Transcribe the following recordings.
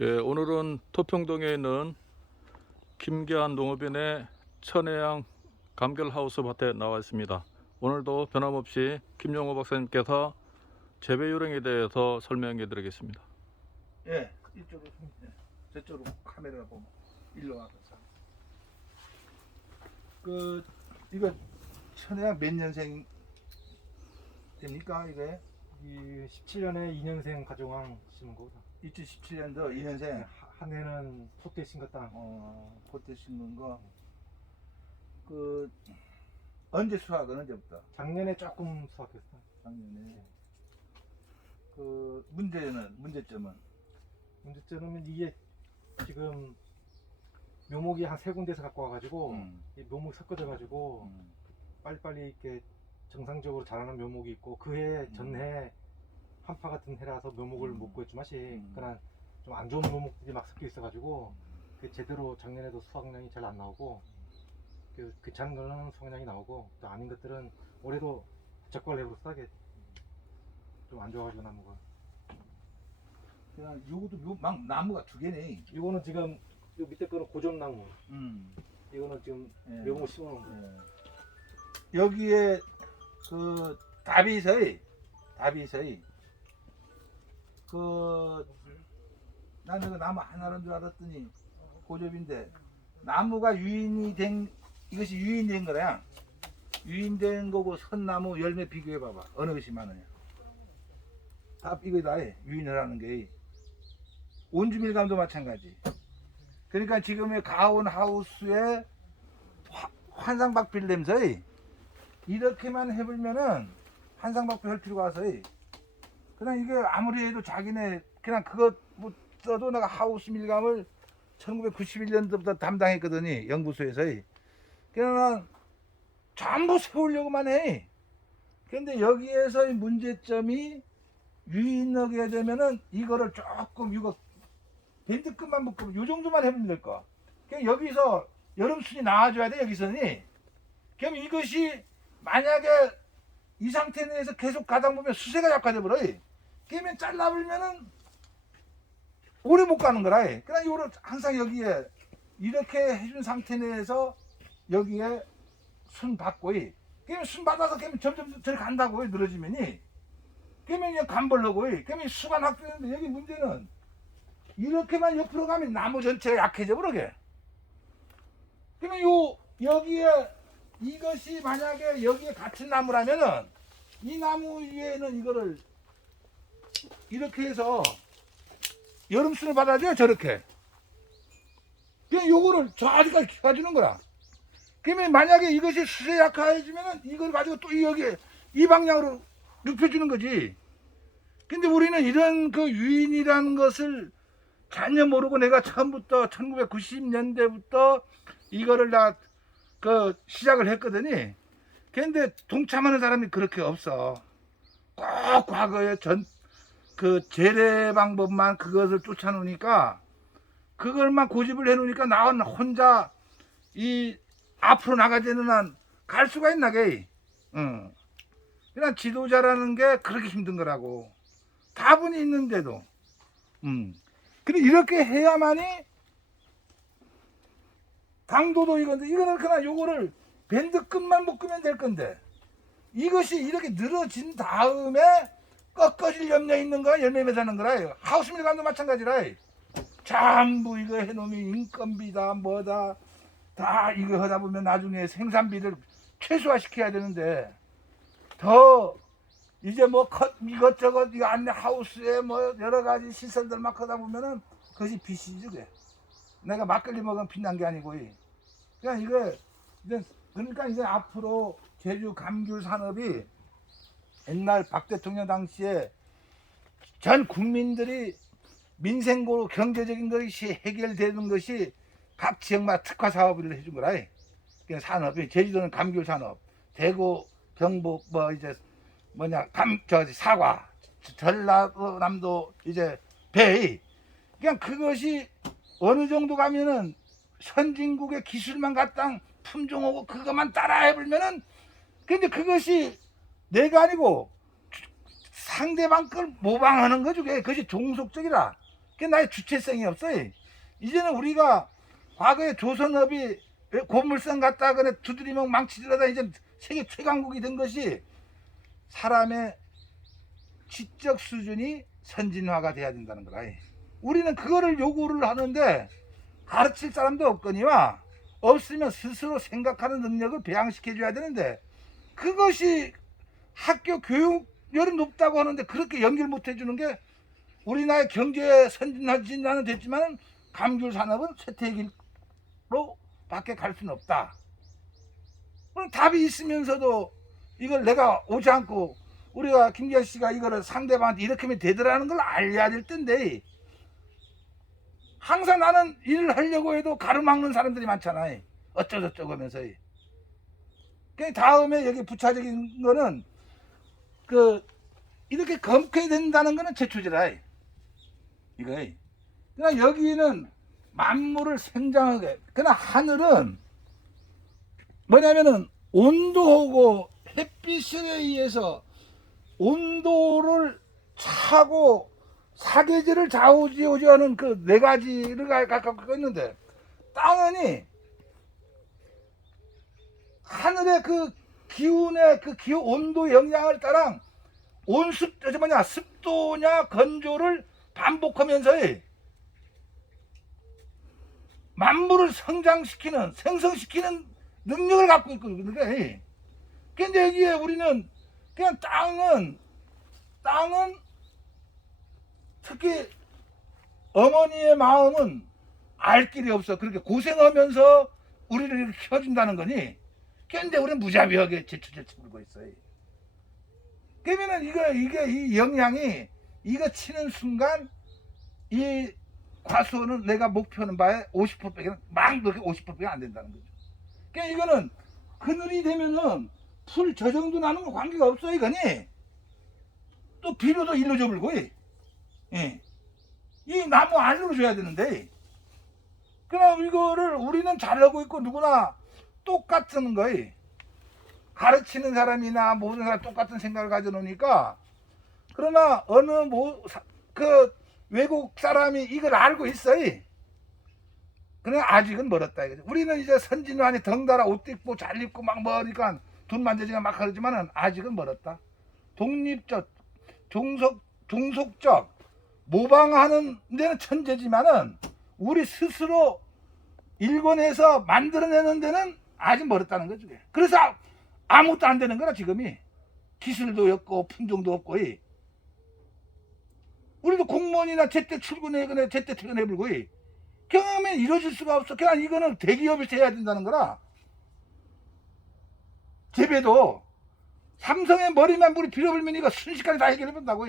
예, 오늘은 토평동에 있는 김계한 농업인의 천혜향 감귤하우스 밭에 나와 있습니다. 오늘도 변함없이 김용호 박사님께서 재배 요령에 대해서 설명해 드리겠습니다. 예, 이쪽으로 저쪽으로 카메라 보면 일로 와서 이거 천혜향 몇 년생 됩니까 이게? 이 17년에 2년생 가정왕 심은 거다. 2017년도 2년생. 한 해는 포대 심었다. 그때 심는 거. 언제 수확은 언제부터? 작년에 조금 수확했어. 작년에. 문제점은 문제점은 이게 지금 묘목이 한 세 군데서 갖고 와가지고 이 묘목 섞어져가지고 빨리빨리 이렇게 정상적으로 자라는 묘목이 있고 그해 전해 한파 같은 해라서 묘목을 못 구했지 맛이 그러나 좀 안 좋은 묘목들이 막 섞여 있어가지고 그 제대로 작년에도 수확량이 잘 안 나오고 그 괜찮은 거는 수확량이 나오고 또 아닌 것들은 올해도 적발력으로 싸게 좀 안 좋아가지고 나무가. 그냥 요것도 막 나무가 두 개네. 이거는 지금 요 밑에 거는 고점나무. 음. 이거는 지금 예. 묘목 심어놓은 거. 예. 여기에 다비서이 나는 그 나무 하나인 줄 알았더니 고접인데 나무가 이것이 유인된 거야. 유인된 거고 선나무 열매 비교해 봐봐. 어느 것이 많으냐. 다 이거 다 해. 유인을 하는 게 온주밀감도 마찬가지. 그러니까 지금의 가온 하우스에 환상박필냄새 이렇게만 해보면은 환상박필 할 필요가 와서이 그냥 이게 아무리 해도 자기네 그냥 그것 뭐 써도 내가 하우스 밀감을 1991년도부터 담당했거든요 연구소에서이 그냥 전부 세우려고만 해. 근데 여기에서의 문제점이 유인하게 되면은 이거를 조금 이거 밴드 끝만 묶고 요 정도만 해보면 될 거. 그냥 여기서 여름순이 나와줘야 돼 여기서는. 그럼 이것이 만약에 이 상태 내에서 계속 가다 보면 수세가 약화돼 버려. 그러면 잘라버리면은 오래 못 가는 거라. 그냥 요를 항상 여기에 이렇게 해준 상태 내에서 여기에 순 받고. 그러면 순 받아서 그러면 점점 저리 간다고 늘어지면이. 그러면 그냥 간벌려고. 그러면 수가 확대되는데 여기 문제는 이렇게만 옆으로 가면 나무 전체가 약해져 버리게. 그러면 여기에 이것이 만약에 여기에 같은 나무라면은 이 나무 위에는 이거를 이렇게 해서 여름순을 받아줘요 저렇게. 그냥 요거를 저 아직까지 키워주는 거야. 그러면 만약에 이것이 수세 약화해지면은 이걸 가지고 또 여기에 이 방향으로 눕혀주는 거지. 근데 우리는 이런 그 유인이라는 것을 전혀 모르고 내가 처음부터 1990년대부터 이거를 다 시작을 했거든요. 근데 동참하는 사람이 그렇게 없어. 꼭 과거에 재래 방법만 그것을 쫓아놓으니까 그걸만 고집을 해놓으니까 나 혼자 이 앞으로 나가지는 한 갈 수가 있나 게. 그냥 지도자라는 게 그렇게 힘든 거라고. 다분히 있는데도. 근데 이렇게 해야만이 당도도 이건데 이거는 그냥 요거를 밴드 끝만 묶으면 될 건데 이것이 이렇게 늘어진 다음에 꺾어질 염려 있는 거야 열매 맺는 거라. 하우스 밀감도 마찬가지라. 전부 이거 해놓으면 인건비다 뭐다 다 이거 하다 보면 나중에 생산비를 최소화시켜야 되는데 더 이제 뭐 이것저것 이 안에 하우스에 뭐 여러 가지 시설들 막 하다 보면은 그것이 빚이지 그게. 내가 막걸리 먹으면 빛난 게 아니고 그냥 이거 그러니까 이제 앞으로 제주 감귤 산업이 옛날 박 대통령 당시에 전 국민들이 민생고 경제적인 것이 해결되는 것이 각 지역마다 특화 사업을 해준 거라. 그냥 산업이 제주도는 감귤 산업, 대구 경북 뭐 이제 사과, 전라남도 이제 배. 그냥 그것이 어느 정도 가면은 선진국의 기술만 갖다 품종하고 그것만 따라 해보면은 근데 그것이 내가 아니고 상대방 걸 모방하는 거죠. 그것이 종속적이라. 그게 나의 주체성이 없어. 이제는 우리가 과거에 조선업이 고물상 갖다 그래 두드리면 망치들어다 이제 세계 최강국이 된 것이 사람의 지적 수준이 선진화가 돼야 된다는 거라. 우리는 그거를 요구를 하는데 가르칠 사람도 없거니와 없으면 스스로 생각하는 능력을 배양시켜 줘야 되는데 그것이 학교 교육열이 높다고 하는데 그렇게 연결 못 해주는 게 우리나라의 경제 선진화는 됐지만 감귤 산업은 쇠퇴기로 밖에 갈 수는 없다. 그럼 답이 있으면서도 이걸 내가 오지 않고 우리가 김기현 씨가 이거를 상대방한테 이렇게 하면 되더라는 걸 알려야 될 텐데 항상 나는 일을 하려고 해도 가로막는 사람들이 많잖아. 어쩌고저쩌고 하면서. 그 다음에 여기 부차적인 거는 그 이렇게 검게 된다는 거는 제초제라. 이거. 그러나 여기는 만물을 생장하게. 그러나 하늘은 뭐냐면은 온도하고 햇빛에 의해서 온도를 차고 사계절을 좌우지우지하는 그 네 가지를 갖고 있는데 땅은 하늘의 그 기운의 그 기후 온도 영향을 따라 온습 습도냐 건조를 반복하면서 만물을 성장시키는 생성시키는 능력을 갖고 있거든요. 근데 여기에 우리는 그냥 땅은 특히 어머니의 마음은 알 길이 없어. 그렇게 고생하면서 우리를 이렇게 키워준다는 거니. 근데 우리는 무자비하게 제초제초 물고 있어요. 그러면은 이게 이 영향이 이거 치는 순간 이 과수원은 내가 목표하는 바에 50%밖에 막 그렇게 50%밖에 안 된다는 거죠. 그러니까 이거는 그늘이 되면은 풀 저 정도 나는 거 관계가 없어 이거니. 또 비료도 일로 줘불고. 예. 이 나무 알로 줘야 되는데 그럼 이거를 우리는 잘하고 있고 누구나 똑같은 거에 가르치는 사람이나 모든 사람 똑같은 생각을 가져 놓으니까 그러나 어느 그 외국 사람이 이걸 알고 있어요. 그러나 아직은 멀었다 이거죠. 우리는 이제 선진화니 덩달아 옷 입고 잘 입고 막 뭐니까 돈 만져지가 막 하지만은 아직은 멀었다. 독립적 종속적 모방하는 데는 천재지만은 우리 스스로 일본에서 만들어내는 데는 아직 멀었다는 거죠. 그래서 아무것도 안 되는 거라 지금이. 기술도 없고 품종도 없고. 우리도 공무원이나 제때 출근해 제때 퇴근해 불고 경험에 이루어질 수가 없어. 그냥 이거는 대기업에서 해야 된다는 거라. 재배도 삼성의 머리만 물이 빌어불면 이거 순식간에 다 해결해 본다고.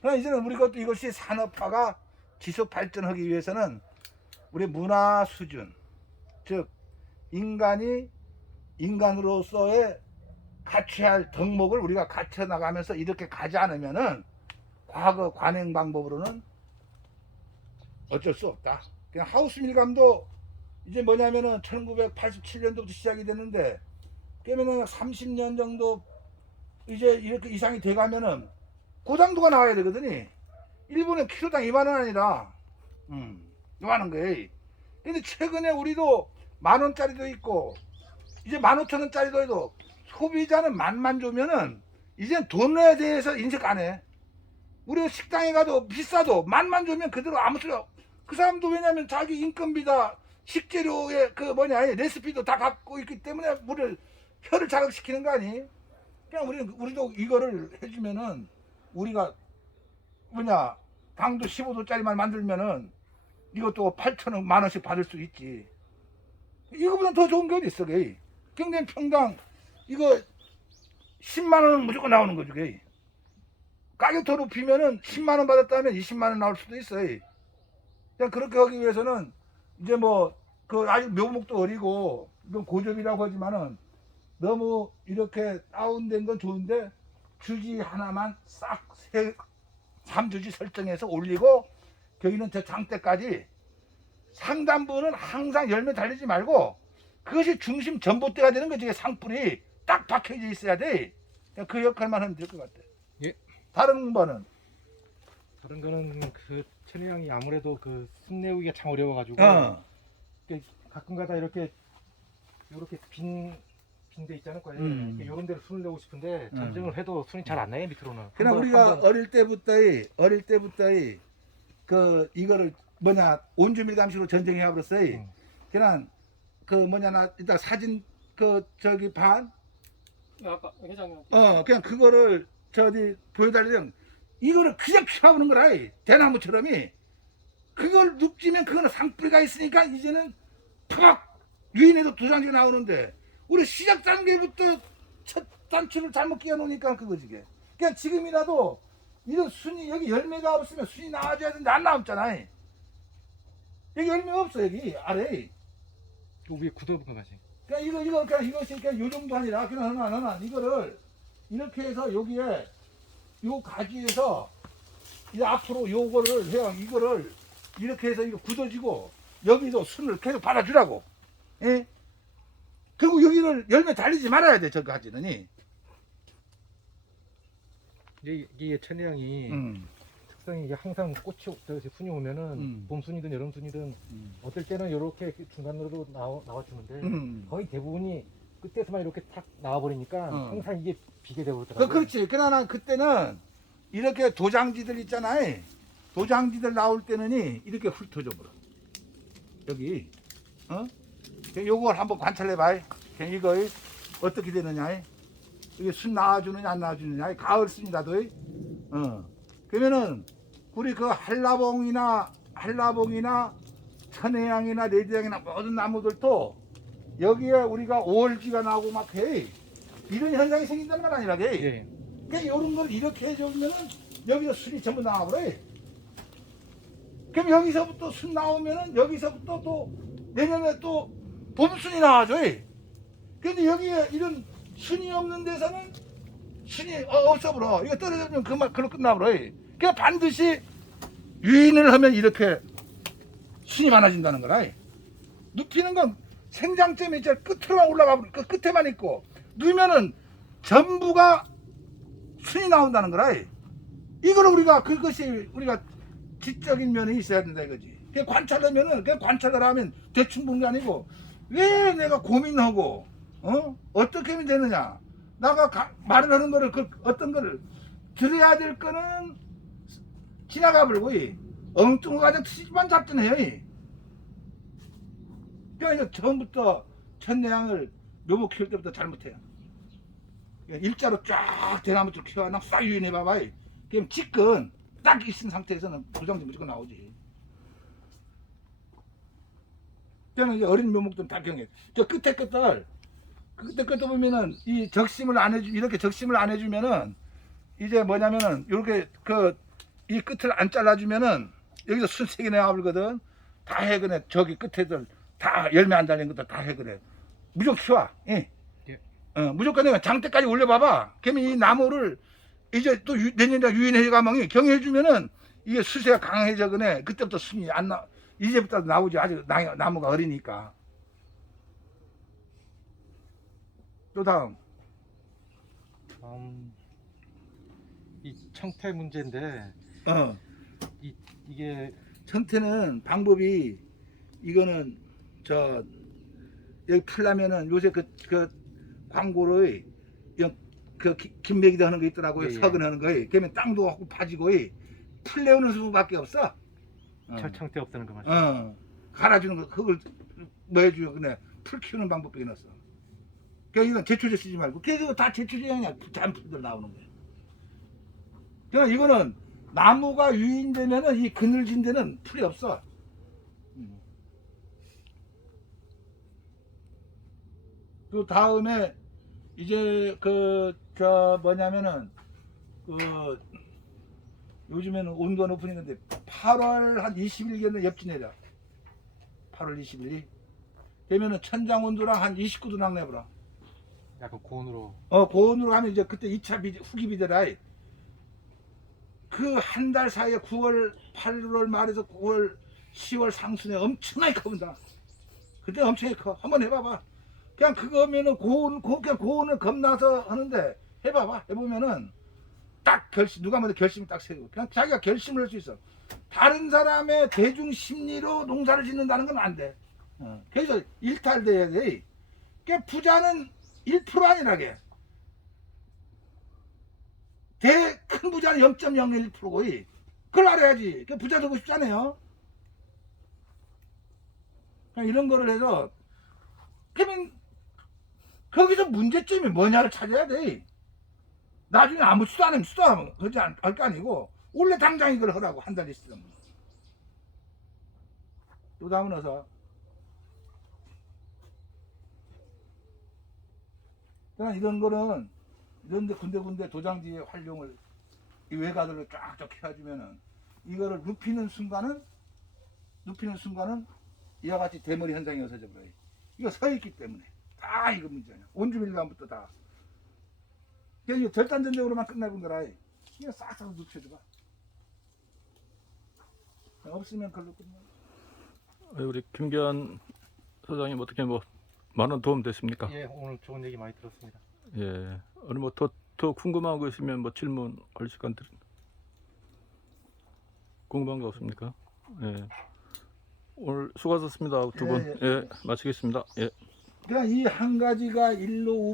그러나 이제는 우리 것도 이것이 산업화가 지속 발전하기 위해서는 우리 문화 수준, 즉 인간이 인간으로서의 갖춰야 할 덕목을 우리가 갖춰 나가면서 이렇게 가지 않으면은 과거 관행 방법으로는 어쩔 수 없다. 그냥 하우스 밀감도 이제 뭐냐면은 1987년도부터 시작이 됐는데 그러면은 30년 정도 이제 이렇게 이상이 돼가면은 고당도가 나와야 되거든요. 일본은 키로당 2만원 아니라 요만한 거예요. 근데 최근에 우리도 10,000원짜리도 있고 이제 15,000원짜리도 해도 소비자는 만만 주면은 이제 돈에 대해서 인식 안 해. 우리 식당에 가도 비싸도 만만 주면 그대로 아무 소리 없. 그 사람도 왜냐면 자기 인건비다 식재료의 그 레시피도 다 갖고 있기 때문에 우리를 혀를 자극시키는 거 아니? 그냥 우리도 이거를 해주면은 우리가 당도 15도짜리만 만들면은 이것도 8,000원, 10,000원씩 받을 수 있지. 이거보다 더 좋은 게 어디 있어, 게. 경남 평당 이거 10만원은 무조건 나오는 거죠, 게. 가격 더 높이면은 10만원 받았다면 20만원 나올 수도 있어요. 그냥 그렇게 하기 위해서는 이제 아직 묘목도 어리고 이건 고접이라고 하지만은 너무 이렇게 다운된 건 좋은데 주지 하나만 싹 3주지 설정해서 올리고 거기는 저 장대까지 상단부는 항상 열매 달리지 말고 그것이 중심 전봇대가 되는 거지. 상뿔이 딱 박혀져 있어야 돼. 그 역할만 하면 될 것 같아. 예. 다른 거는 다른 거는 그 천혜향이 아무래도 그 숨내우기가 참 어려워가지고 가끔가다 이렇게 빈데 있잖아요. 이런 데로 순을 내고 싶은데 전쟁을 해도 순이 잘 안 나요 밑으로는. 그냥 우리가 어릴 때부터의 그 이거를 뭐냐 온주밀 감식으로 전쟁해 버렸어요. 그냥 그 뭐냐 나 일단 사진 그 저기 반 아까 회장님 그냥 그거를 저기 보여달라면 이거를 그냥 키워보는 거라 대나무처럼이 그걸 눕지면 그거는 상뿌리가 있으니까 이제는 팍 유인해서 두 장씩 나오는데 우리 시작 단계부터 첫 단추를 잘못 끼워 놓으니까 그거지 이게. 그러니까 지금이라도 이런 순이 여기 열매가 없으면 순이 나와줘야 되는데 안 나왔잖아. 여기 열매 없어 여기 아래. 그 위에 굳어본 거지. 그러니까 그러니까 이것이 그냥 요 정도 아니라 그냥 하나 이거를 이렇게 해서 여기에 요 가지에서 이 앞으로 요거를 해요. 이거를 이렇게 해서 이거 굳어지고 여기도 순을 계속 받아주라고. 예? 그리고 여기를 열매 달리지 말아야 돼. 저 가지는. 이게 천혜향이 특성이 이게 항상 꽃이 순이 오면은 봄 순이든 여름 순이든 어떨 때는 이렇게 중간으로도 나와주는데 거의 대부분이 끝에서만 이렇게 탁 나와버리니까 항상 이게 비게 되버리더라고요. 그렇지. 그러나 그때는 이렇게 도장지들 있잖아요. 도장지들 나올 때는 이렇게 훑어줘 버려. 여기. 요걸 한번 관찰해봐요. 이거 어떻게 되느냐. 이게 순 나와주느냐 안 나와주느냐. 가을 순이라도. 그러면은 우리 그 한라봉이나 천혜향이나 레드향이나 모든 나무들도 여기에 우리가 5월지가 나오고 막 해. 이런 현상이 생긴다는 건 아니라 게. 예. 그러니까 이런 걸 이렇게 해주면은 여기서 순이 전부 나와버려. 그럼 여기서부터 순 나오면은 여기서부터 또 내년에 또 봄순이 나와줘. 근데 여기에 이런 순이 없는 데서는 순이 없어버려. 이거 떨어지면 그걸로 끝나버려. 그러니까 반드시 유인을 하면 이렇게 순이 많아진다는 거라. 눕히는 건 생장점이 있잖아. 끝으로 올라가 버려. 그 끝에만 있고 누면은 전부가 순이 나온다는 거라. 이거를 우리가 그것이 우리가 지적인 면이 있어야 된다 이거지. 그냥 관찰하면은 그냥 관찰을 하면 대충 보는 게 아니고 왜 내가 고민하고 어떻게 하면 되느냐. 나가 말을 하는 거를 어떤 거를 들어야 될 거는 지나가 버리고 엉뚱하게 트집만 잡든 해요. 그러니까 처음부터 천혜향을 묘목 키울 때부터 잘못해요. 일자로 쫙 대나무줄 키워놔 싹 유인해 봐봐. 그럼 지끈 딱 있은 상태에서는 도장지 무조건 나오지. 그러니까 어린 묘목들은 다 경해. 저 끝에 끝을 보면은 이 적심을 안 해주 이렇게 적심을 안 해주면은 이제 뭐냐면은 이렇게 이 끝을 안 잘라주면은 여기서 순 세 개 나와버리거든. 다 해그네. 저기 끝에들 다 열매 안 달린 것들 다 해그래. 무조건 키워. 예. 무조건 내가 장대까지 올려봐봐. 그러면 이 나무를 이제 또 내년에 유인해가면 경해주면은 이게 수세가 강해져그네. 그때부터 순이 안 나. 이제부터 나오지. 아직 나무가 어리니까. 또 다음. 이 청태 문제인데 이게 청태는 방법이 이거는 여기 풀려면은 요새 그 광고를 김매기도 하는 거 있더라고요. 예. 석은 하는 거에. 그러면 땅도 갖고 파지고 풀 내오는 수밖에 없어. 청태 없다는 거 맞죠? 갈아주는 거 그걸 뭐 해줘요. 그냥 풀 키우는 방법밖에 없어. 그러니까 이건 제초제 쓰지 말고 계속 다 제초제형이야. 잔풀들 나오는 거예요. 그러니까 이거는 나무가 유인되면은 이 그늘진 데는 풀이 없어. 그 다음에 이제 뭐냐면은 요즘에는 온도가 높으니 근데 8월 한 20일경에 엽지 내려. 8월 20일이 되면은 천장 온도랑 한 29도 낙내버려. 약간 고온으로. 고온으로 하면 이제 그때 2차 후기 비대라. 그 한 달 사이에 9월, 8월 말에서 9월, 10월 상순에 엄청나게 커본다. 그때 엄청나게 커. 한번 해봐봐. 그냥 그거면은 그냥 고온을 겁나서 하는데 해봐봐. 해보면은 딱 누가 먼저 결심을 딱 세우고 그냥 자기가 결심을 할 수 있어. 다른 사람의 대중 심리로 농사를 짓는다는 건 안 돼. 그래서 일탈돼야 돼. 그러니까 부자는 1% 아니라게. 큰 부자는 0.01%고 그걸 알아야지. 그 부자 되고 싶잖아요. 그냥 이런 거를 해서 그러면 거기서 문제점이 뭐냐를 찾아야 돼. 나중에 아무 수도 안 하면 수도 하면 그러지 않을 거 아니고 원래 당장 이걸 하라고 한 달 있으면. 또 다음은 어서. 그냥 이런 거는 이런데 군데군데 도장지의 활용을 이 외가들로 쫙쫙 해가지면은 이거를 눕히는 순간은 이와 같이 대머리 현상이 어서져 버려요. 이거 서 있기 때문에 다 이거 문제야. 온주밀감부터 다. 그러니까 절단전적으로만 끝나본 거라. 이거 싹싹 눕혀줘봐. 없으면 걸로 끝나. 우리 김기환 소장님 어떻게 뭐 많은 도움 됐습니까? 예, 오늘 좋은 얘기 많이 들었습니다. 예. 오늘 뭐 더 궁금한 거 있으면 뭐 질문할 시간 궁금한 거 없습니까? 예. 오늘 수고하셨습니다. 두 분. 예, 예. 예, 마치겠습니다. 예. 그냥 이 한 가지가 일로